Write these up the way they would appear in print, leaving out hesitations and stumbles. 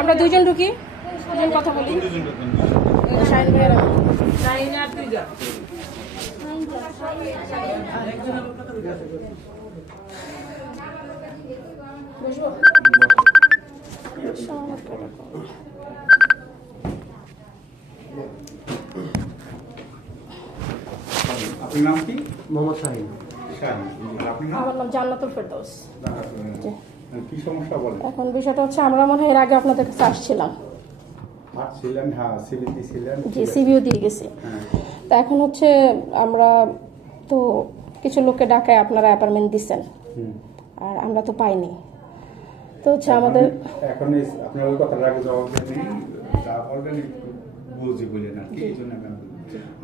আমরা দুইজন ঢুকি, দুজন কথা বলি। শাহিন ভাইয়ের বুঝবো। আপনার নাম কি? মোহাম্মদ শাহিন। আমার নাম জান্নাতুল ফেরদৌস। কি সমস্যা বলেন? এখন বিষয়টা হচ্ছে, আমরা মনে হয় এর আগে আপনাদের কাছে আসছিলাম। আসছিলেন? হ্যাঁ, সিভি দিয়েছিলেন। জি, সিভিও দিয়ে গেছি। তা এখন হচ্ছে আমরা তো কিছু লোককে ডাকায় আপনারা অ্যাপার্টমেন্ট দিচ্ছেন, আর আমরা তো পাইনি। তো হচ্ছে আমাদের এখন আপনার ওই কথাটা আগে জবাব দেন, যা বলবেন বুঝি বললেন আর কি। এই জন্য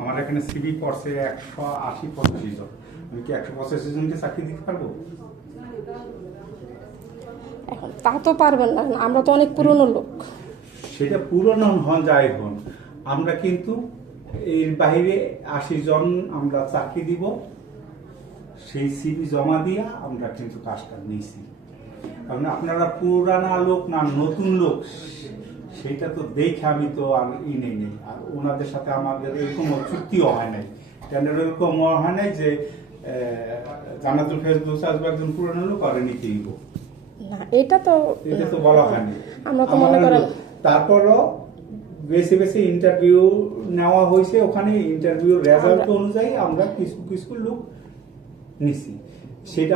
আমার এখানে সিভি পড়ছে 180-85 জন। আমি কি 185 জনকে চাকরি দিতে পারবো? এখন তা তো পারবেন না, আমরা তো অনেক পুরনো লোক। সেটা পুরনো হন যাই হন, আমরা কিন্তু এর বাইরে 80 জন আমরা চাকরি দিব। সেই সিভি জমা দিয়া আমরা কিন্তু কাজটা নিয়েছি। কারণ আপনারা পুরানা লোক না নতুন লোক, সেটা তো দেখে আমি তো আর নেই। আর ওনাদের সাথে আমাদের এরকম চুক্তিও হয় নাই, টেন্ডার এরকম হয় নাই যে জান্নাতুল ফেরদৌস আসবে একজন পুরানো লোক আর নিতে দিব না। এটা তো বলা হয়নি। আমরা তো মনে করেন তারপরও বেশি বেশি ইন্টারভিউ নেওয়া হয়েছে। ওখানে ইন্টারভিউ রেজাল্ট অনুযায়ী আমরা কিছু লোক নিছি। সেটা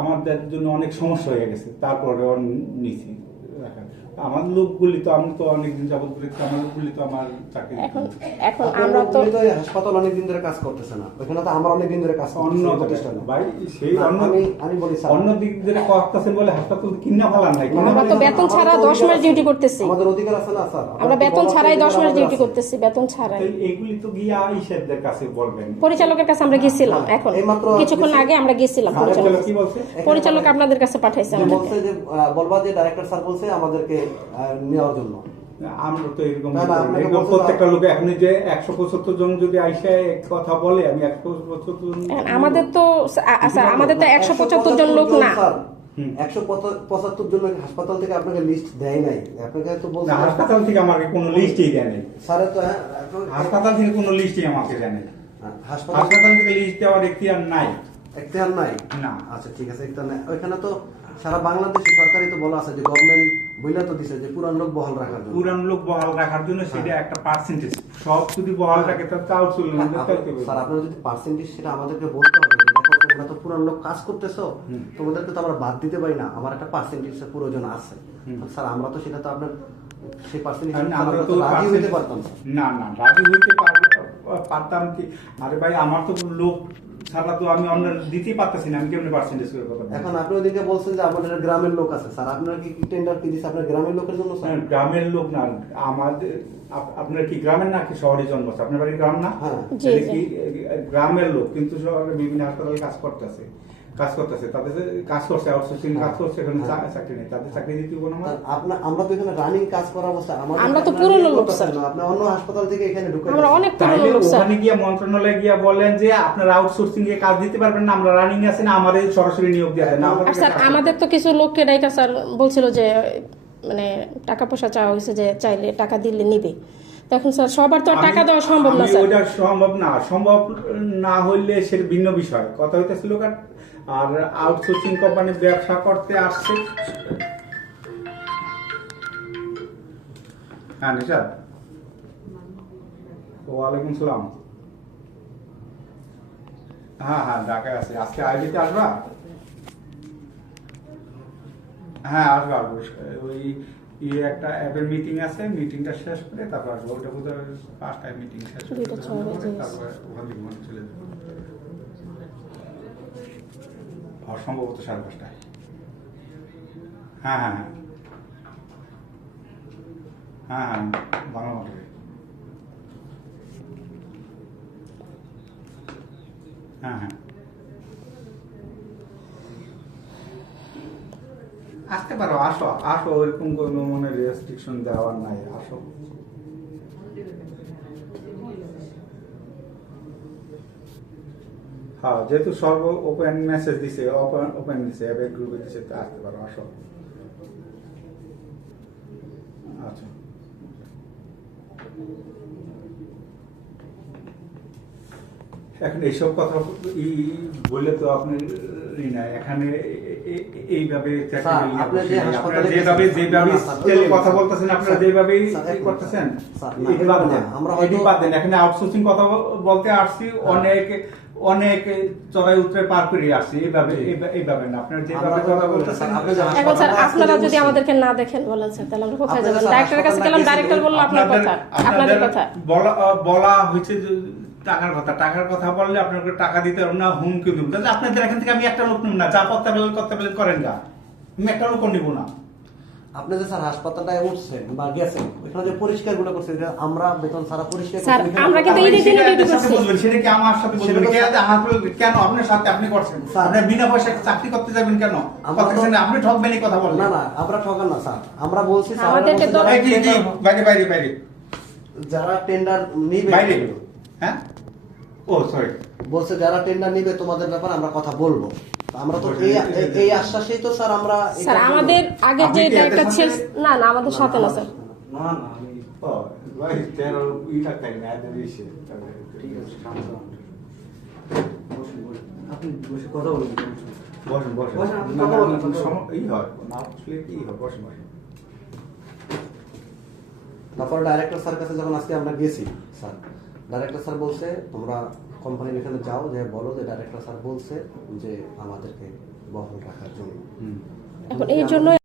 আমাদের জন্য অনেক সমস্যা হয়ে গেছে। তারপরে নিছি আমার লোকগুলি তো, আমি তো অনেকদিন যাবত করেছি, আমার লোকগুলি তো আমার চাকরি। এখন আমরা তো হাসপাতাল অনেকদিন ধরে কাজ করতেছে না, ওখানে তো আমরা অনেকদিন ধরে কাজ অন্য প্রতিষ্ঠানে ভাই, সেই আমি বলি অন্য দিক ধরে করতেছেন বলে হাসপাতাল কিনা ফেলা নাই। আমরা তো বেতন ছাড়া 10 মাস ডিউটি করতেছি। আমাদের অধিকার আছে না স্যার? আমরা বেতন ছাড়াই 10 মাস ডিউটি করতেছি, বেতন ছাড়াই। এগুলি তো গিয়া ইসেদের কাছে বলবেন। পরিচালকের কাছে আমরা গেছিলাম, এখন কিছুক্ষণ আগে আমরা গেছিলাম। কি বলছে পরিচালক আপনাদের কাছে পাঠাইছে আমাদের। বলছে যে বলবা যে ডাইরেক্টর স্যার বলছে আমাদেরকে নেওয়ার জন্য। আমরা তো এরকম প্রত্যেকটা লোক এখন যে 175 জন যদি আইসা কথা বলে, আমি 175 আমাদের তো 175 জন লোক না, 175 জন হাসপাতাল থেকে আপনাকে লিস্ট দেয় নাই। আপনাকে তো বলছে হাসপাতাল থেকে আমাকে কোনো লিস্টই দেয় নাই। স্যার তো হাসপাতাল থেকে কোনো লিস্টই আমাকে দেয় নাই। হাসপাতাল থেকে লিস্ট দেওয়ার এখতিয়ার নাই। এখতিয়ার নাই না। আচ্ছা ঠিক আছে, এখতিয়ার নাই। ওইখানে তো সারা বাংলাদেশে সরকারি তো বলা আছে যে গভর্নমেন্ট বইলা তো দিছে যে পুরান লোক বহাল রাখার জন্য। পুরান লোক বহাল রাখার জন্য সেটা একটা পার্সেন্টেজ। সব যদি বহাল রাখে তাহলে তাও চলবে না। স্যার আপনারা যদি পার্সেন্টেজ সেটা আমাদেরকে বলতে হবে। দেখো তোমরা তো পুরান লোক কাজ করতেছো, তোমাদেরকে তো আমরা বাদ দিতে পারি না। আমার একটা পার্সেন্টেজের প্রয়োজন আছে স্যার। আমরা তো সেটা তো আপনার সেই পার্সেন্টেজ আমরা তো রাজি হইতে পারতাম না। রাজি হইতে পারতাম কি? আরে ভাই, আমার তো লোক ছাড়া তো আমি অন্য দিতেই পারতেছি না। আমি কেমনে পার্সেন্টেজ করে কথা? এখন আপনি ওদিকে বলছেন যে আমাদের গ্রামের লোক আছে স্যার। আপনার কি টেন্ডার কি দিচ্ছে আপনার গ্রামের লোকের জন্য স্যার? গ্রামের লোক না, আমাদের আপনার কি গ্রামের না কি শহরে জন্ম? আপনার বাড়ি গ্রাম না? কি গ্রামের লোক কিন্তু শহরে বিভিন্ন হাসপাতালে কাজ করতেছে তাদের কাজ করছে, আউটসোর্সিং কাজ করছে, এখানে চাকরি নেই, তাদের চাকরি দিতে হবে না। আমরা তো এখানে রানিং কাজ করা অবস্থা, আমরা তো পুরনো লোক স্যার। আপনি অন্য হাসপাতাল থেকে এখানে ঢুকে আমরা অনেক পুরনো লোক স্যার। ওখানে গিয়ে মন্ত্রণালয়ে গিয়ে বলেন যে আপনারা আউটসোর্সিং এ কাজ দিতে পারবেন না, আমরা রানিং আছে না, আমাদের সরাসরি নিয়োগ দেয়া দেন না। স্যার আমাদের তো কিছু লোককে ডাইকা স্যার বলছিল যে মানে টাকা পয়সা চাওয়া হয়েছে, যে চাইলে টাকা দিলে নিবে। তখন স্যার সবার তো টাকা দেওয়া সম্ভব না স্যার। ওটা সম্ভব না হইলে সেটা ভিন্ন বিষয়। কথা হইতেছিল আর আউটসোর্সিং কোম্পানি ব্যবসা করতে আসছে। হ্যাঁ নিশাদ, ওয়ালাইকুম সালাম। হ্যাঁ ঢাকায় আছে। আজকে আইডিতে আসবা? হ্যাঁ আসবা। ওই একটা অ্যাপের মিটিং আছে, মিটিংটা শেষ করে তারপর আসবো। ওটা বোধহয় 5টায় মিটিং শেষ করে তারপরে ওখান থেকে চলে যাবো। সম্ভবত 5:30। হ্যাঁ বাংলা মোটরে। হ্যাঁ আসতে পারো, আসো। ওইরকম কোনো মনে রেস্ট্রিকশন দেওয়ার নাই, আসো। হ্যাঁ, যেহেতু সর্ব ওপেন মেসেজ দিছে, ওপেন দিছে, অ্যাপের গ্রুপে দিছে, তো আসতে পারো, আসো। আচ্ছা, এখন এইসব কথা বললে তো আপনি না, এখানে এইভাবে স্যার, আপনি যে হাসপাতালে যেভাবে কথা বলতেছেন, আপনারা যেভাবে করতেছেন, স্যার, এইভাবে দেন। আমরা হয়তো- এটি বাদ দেন। এখানে আউটসোর্সিং কথা বলতে আসছি, অনেক চড়াই উতরে পার করে আসছি, এইভাবে না। আপনারা যেভাবে কথা বলতেছেন, আপনি যে এখন স্যার হাসপাতালে আপনারা যদি আসতে আমাদেরকে না দেখেন বলেন স্যার, তাহলে আমরা কোথায় আপনাদের যাবেন? স্যার ডাইরেক্টরের কাছে হাসপাতালে গেলাম, গেছি, ডাইরেক্টর বললো আপনার কথা, আপনাদের কথা। বলা হয়েছে যে টাকার কথা বললে আপনাকে টাকা দিতে হবে না, হুমকি দেবো। তাহলে আপনাদের এখান থেকে আমি একটা লোক নেব না, যা করতে পারলেন করেন না, আমি একটা লোক নিব না। আপনি যে স্যার হাসপাতালটায় উঠছেন বা গেছেন, ওইখানে যে পরিষ্কার গুলো করছেন, এটা আমরা বেতন সারা পরিষ্কার স্যার, করছি, ওইখানে আমরা কিন্তু এই রীতিতে সেটা ডিউটি আপনার সাথে করছি। বলবেন, সেটা কি আমার সাথে বলবেন? কেন আপনার সাথে আপনি করছেন? স্যার, আপনি বিনা পয়সায় চাকরি করতে যাবেন কেন? আমরা তো- করতেছেন না, আপনি ঠকবেন এই কথা বললেন। না না, আমরা ঠকান না স্যার, আমরা বলছি স্যার, আমাদেরকে বলছে তো- যারা এই কি tender- বাইরে যারা টেন্ডার নিবে, বাইরে হ্যাঁ, ও সরি, বলছে যারা টেন্ডার নিবে তোমাদের ব্যাপারে আমরা কথা বলবো। তো আমরা তো এই আশ্বাসেই তো স্যার আমরা স্যার, আমাদের আগে আপনি যে কি এদের ডাইরেক্টর ছিল, সাথে- না না আমাদের সাথে না স্যার। না আমি ভাই তেরো টাকা না এদের এসে ঠিক আছে, শান্ত হন। বসুন, বসুন। আপনি বসে কথা বলুন। বসেন বসেন বসেন, আপনি না, কথা না, বলুন, না, কথা সম- বলুন। ই হয় না আসলে কি হয়, বসেন বসেন। তারপর ডাইরেক্টর স্যার কাছে যখন আজকে আমরা গেছি স্যার, ডাইরেক্টর স্যার বলছে তোমরা কোম্পানির এখানে যাও, যে বলো যে ডাইরেক্টর স্যার বলছে যে আমাদেরকে বহাল রাখার জন্য। এখন এই জন্য